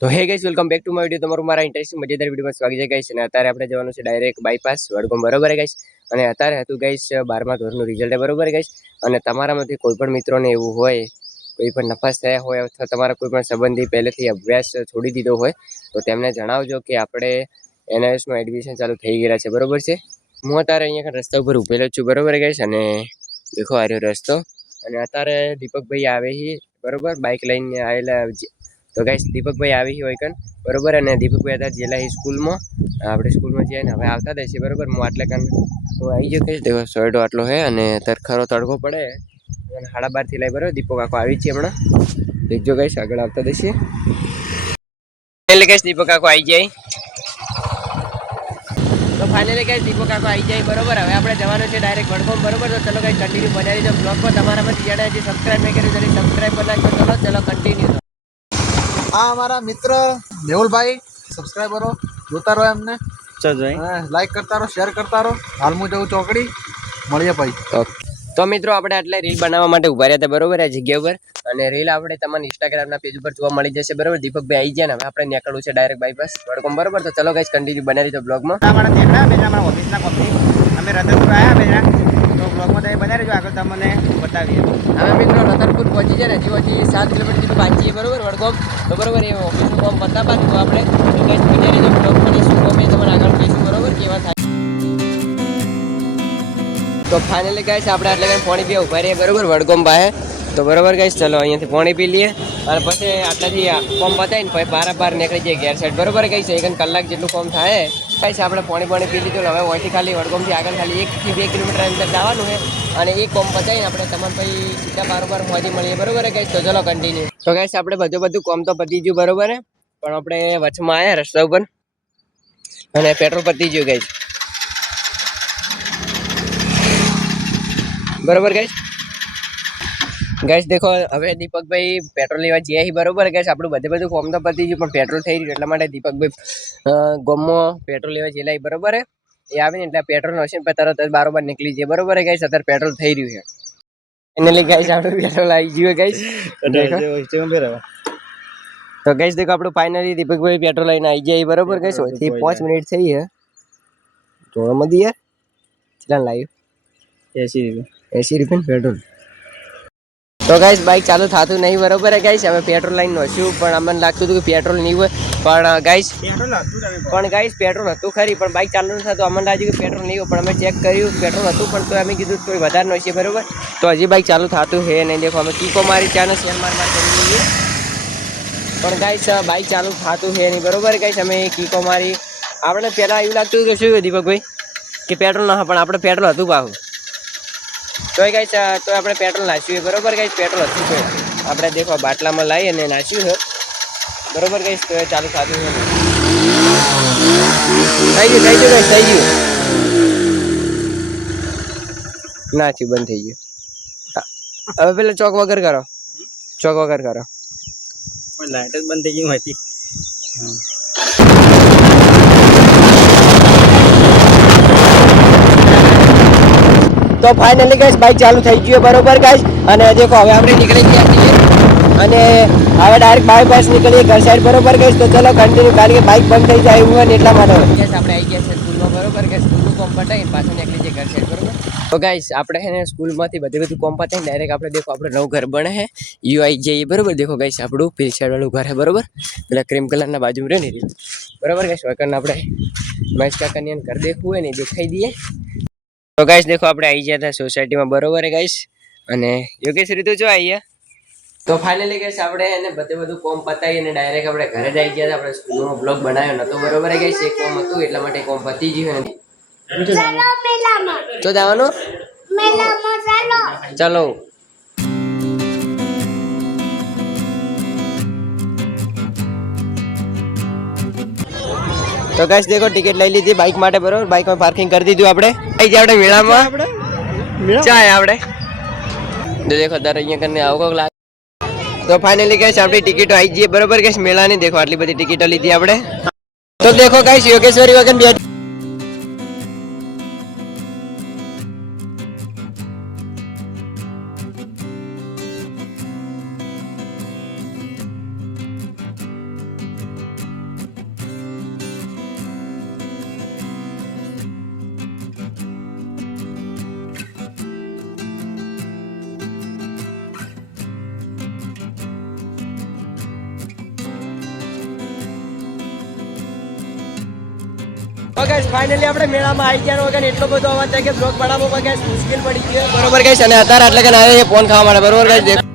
તો હે guys, welcome back to my video. તમારું મારા ઇન્ટરેસ્ટિંગ મજેદાર વિડીયોમાં સ્વાગત છે ગાઈસ. અને અત્યારે આપણે જવાનું છે ડાયરેક્ટ બાયપાસ વડગામ, બરોબર ગાઈસ. અને અત્યારે હતું ગાઈસ 12મા ધોરણનું રિઝલ્ટ, બરોબર ગાઈસ. અને તમારામાંથી કોઈ પણ મિત્રોને એવું હોય, કોઈ પણ નપાસ થયા હોય અથવા તમારા કોઈ પણ સંબંધી પહેલેથી અભ્યાસ છોડી દીધો હોય તો તેમને જણાવજો કે આપણે એનઆઈએસમાં એડમિશન ચાલુ થઈ ગયા છે, બરોબર છે. હું અત્યારે અહીંયા રસ્તા ઉપર ઊભેલો છું, બરોબર ગાઈસ. અને દેખો આ રહ્યો રસ્તો. અને અત્યારે દીપકભાઈ આવે છે, બરોબર, બાઇક લઈને આવેલા. તો ગાઈસ દીપકભાઈ આવી હોય કન, બરોબર. અને દીપકભાઈ હતા જેલા સ્કૂલમાં, આપણે સ્કૂલમાં જઈએ ને હવે આવતા જ છે, બરોબર. હું આટલે કાન હું આવી ગયો કહીશ. દેખો સોયડો આટલો છે અને અત્યારે ખરો તડકો પડે 12:30 લઈ, બરોબર. દીપક આખો આવી છે હમણાં, દેખજો ગાઈસ આગળ આવતા જશે. એટલે ગાઈસ દીપક આખો આવી જાય. તો ફાઇનલી ગાઈસ દીપક આખો આવી જાય, બરોબર. હવે આપણે જવાનું છે ડાયરેક્ટ વડગામ, બરોબર. તો ચલો ગાઈસ કન્ટિન્યુ બનાવી દો બ્લોગ પર. તમારામાંથી જેણે હજી સબસ્ક્રાઇબ નહીં કર્યું જલ્દી સબસ્ક્રાઇબ કરી નાખજો. ચલો કન્ટિન્યુ. આ અમારા મિત્ર મેહુલભાઈ, સબસ્ક્રાઈબરો જોતા રહો એમને, લાઈક કરતા રહો, શેર કરતા રહો. હાલ હું જવું ચોકડી, મળીએ ભાઈ. તો મિત્રો આપણે આટલે રીલ બનાવવા માટે ઉભા રહ્યા હતા, બરોબર, આ જગ્યા ઉપર. અને રીલ આપણે તમને ઇન્સ્ટાગ્રામના પેજ ઉપર જોવા મળી જશે, બરોબર. દીપકભાઈ આવી ગયા ને હવે આપણે નીકળવું છે ડાયરેક્ટ બાયપાસ વડગામ, બરોબર. તો ચલો ગાઈસ કન્ટિન્યુ બનાવી દો બ્લોગમાં. ઓફિસના કંપની અમે રતનપુર આવ્યા બેજા, તો બ્લોગમાં તમે બનાવી રહેજો, આગળ તમને બતાવીએ. હવે મિત્રો રતનપુર પહોંચી જાય ને હજી 7 કિલોમીટર જેટલું બાકી છે, બરોબર, વડગામ. તો બરોબર એ ઓફિસનું કામ બતાવવા તો આપણે ગાઈસ બનાવી દો બ્લોગમાં. શું કામ એ તમને આગળ કહીશું, બરોબર, કેવા થાય. તો ફાઇનલી ગાઈસ આપણે આટલે પાણી પીવા ઉભા રહીએ, બરોબર, વડગામ પાસે. તો બરોબર ગાઈસ ચલો અહીંયાથી પાણી પી લઈએ અને પછી આટલાથી કોમ પતાવીને પછી બાર નીકળી જઈએ ઘેર સાઈડ, બરોબર ગાઈસ. 1 કલાક જેટલું કોમ થાય ગાઈસ. આપણે પાણી પી લીધું. હવે અહીંથી ખાલી વડગામથી આગળ ખાલી 1 થી 2 કિલોમીટર અંદર જવાનું છે. અને એ કોમ પતાવીને આપણે તમારે પછી સીધા બારોબાર પહોંચી મળીએ, બરોબર ગાઈસ. તો ચલો કન્ટિન્યુ. તો ગાઈસ આપણે બધું કોમ તો પતી ગયું, બરોબર. પણ આપણે વચમાં આવ્યા રસ્તા ઉપર અને પેટ્રોલ પતી ગયું ગાઈસ, બરોબર ગાઈસ. દેખો હવે દીપકભાઈ પેટ્રોલ લેવા જઈએ, બરોબર ગાઈસ. આપણું બધું ફોર્મ તો પતી ગયું પણ પેટ્રોલ થઈ રહ્યું, એટલા માટે દીપકભાઈ ગામમાં પેટ્રોલ લેવા જેલાય, બરોબર. એ આવીને એટલે પેટ્રોલ હશે તરત જ બારોબાર નીકળી જાય, બરોબર ગાઈસ. અત્યારે પેટ્રોલ થઈ રહ્યું છે એટલે ગાઈસ આપણું પેટ્રોલ આવી ગયું ગાઈસ. તો ગાઈસ દેખો આપણું ફાઇનલી દીપકભાઈ પેટ્રોલ લઈને આવી જાય, બરોબર ગાઈસ. 5 મિનિટ થઈ છે ધોળામાં દી યાર. કેટલા લાવ્યું? 80 રૂપિયા પેટ્રોલ. તો ગાઈસ બાઇક ચાલુ થતું નહીં, બરોબર ગાઈસ. હવે પેટ્રોલ લાઈન નોસ્યું પણ અમને લાગતું હતું કે પેટ્રોલ નહીં હોય, પણ ગાઈસ પેટ્રોલ હતું ખરી, પણ બાઇક ચાલુ નથી થતું. અમને લાગ્યું કે પેટ્રોલ નહીં હોય, પણ અમે ચેક કર્યું પેટ્રોલ હતું, પણ તો અમે કીધું કોઈ વધારે નોસીએ, બરોબર. તો હજી બાઇક ચાલુ થતું હે નહીં. દેખો અમે કીકો મારી ચાને શેર માર કરી દઈએ, પણ ગાઈસ બાઇક ચાલુ થતું હે નહીં, બરોબર ગાઈસ. અમે કીકો મારી. આપણે પહેલાં એવું લાગતું હતું કે શું દીપકભાઈ કે પેટ્રોલ ના, પણ આપણે પેટ્રોલ હતું પાછું. તો ગાઈસ તો આપણે પેટ્રોલ નાખ્યું, બરોબર ગાઈસ. પેટ્રોલ હતું તો આપણે દેખો બાટલામાં લાવી અને નાખ્યું છે, બરોબર ગાઈસ. તો એ ચાલુ થતું છે, થઈ ગયું ગાઈસ, થઈ ગયું. નાખ્યું, બંધ થઈ ગયું. હવે પેલા ચોક વગર કરો, લાઈટ જ બંધ થઈ ગઈ હતી. તો ફાઇનલી ગાઈસ બાઇક ચાલુ થઈ ગયું, બરોબર ગાઈસ. અને દેખો હવે આપણે નીકળી ગયા છીએ અને હવે ડાયરેક્ટ બાયપાસ નીકળીએ ઘર સાઈડ, બરોબર ગાઈસ. તો ચલો કન્ટિન્યુ, કારણ કે બાઇક બંધ થઈ જાય એવું હોય ને એટલા માટે ગાઈસ આપણે આવી ગયા છે સ્કૂલમાં, બરોબર ગાઈસ. સ્કૂલનું કોમ પતાવીને પાછું નીકળી જઈએ ઘર સાઈડ, બરોબર. તો ગાઈસ આપણે છે ને સ્કૂલમાંથી બધું કોમ પતાવીને ડાયરેક્ટ આપણે દેખો આપણે નવું ઘર બને છે યુ આવી જઈએ, બરોબર. દેખો ગાઈસ આપણું પેલી સાઈડ વાળું ઘર છે, બરોબર. પેલા ક્રીમ કલરના બાજુમાં રહે ને, બરોબર ગાઈસ. વકરના આપણે મહેશ કાકાની ઘર દેખવું હોય ને દેખાઈ દઈએ. તો ગાઈસ દેખો આપણે આવી ગયા હતા સોસાયટીમાં, બરોબર ગાઈસ. અને યોગેશ રીતુ જો આવી. તો ફાઇનલી ગાઈસ આપણે એને બધું કોમ પતાવી અને ડાયરેક્ટ આપણે ઘરે જ આવી ગયા હતા. આપણે સ્કૂલનો બ્લોગ બનાવ્યો નતો, બરોબર ગાઈસ. એક કોમ હતું એટલા માટે કોમ પતી ગયું. તો જવાનું ચલો. તો ગાઈસ દેખો ટિકિટ લઈ લીધી બાઇક માટે, બરોબર. બાઇકમાં પાર્કિંગ કરી દીધું આપણે. આવી જાય આપણે મેળામાં ચાય આપણે દેખો દર અહીંયા કરીને આવો લાગે. તો ફાઇનલી ગાઈસ આપણી ટિકિટો આવી ગઈ, બરોબર ગાઈસ. મેળાની દેખો આટલી બધી ટિકિટો લીધી આપણે. તો દેખો ગાઈસ યોગેશ્વરી વગર બે ગાઈસ ફાઇનલી આપણે મેળામાં આવી ગયા વગર એટલો બધો અવાજ થાય કે બ્લોગ બનાવવો ગાઈસ મુશ્કેલ પડી ગયો બરોબર ગાઈસ અને અત્યારે એટલે કે ના ફોન ખાવા માટે બરોબર ગાઈસ